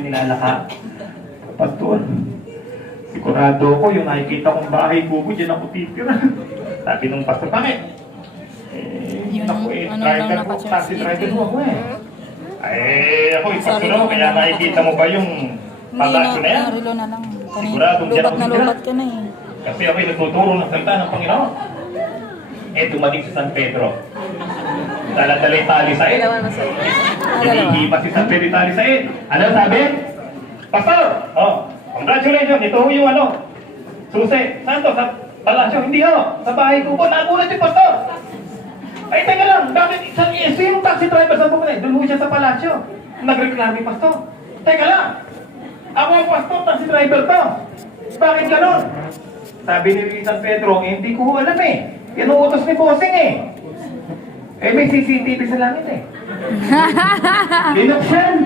Nilalaka. Pastor, sigurado ko yung nakikita kong bahay bubo, dyan ako titira. Sabi nung pastor, bakit? Ako driver po, taxi driver po ako ako pastor, kaya nakikita mo ba yung palasyo na yan? Rilo na lang. Siguradong dyan ako titira. Lubat ka na eh. Kasi ako'y nagtuturo ng salita ng Panginoon. Dumating sa San Pedro. Dala-dala yung tali sa Hinihipa si San Pedro yung tali sa Ano sabi? Pastor! Congratulations! Ito yung susi. Saan to? Sa palasyo? Hindi sa bahay ko po. Nagulat yung pastor! Ay, teka lang. Bakit yung taxi driver sa bukan doon mo siya sa palasyo. Nagreklamo yung pastor. Teka lang. Ako ang pastor, taxi driver to. Bakit ganon? Sabi ni San Pedro, hindi ko alam Yan ang utos ni Bossing may CCTV sa langit Linuksan.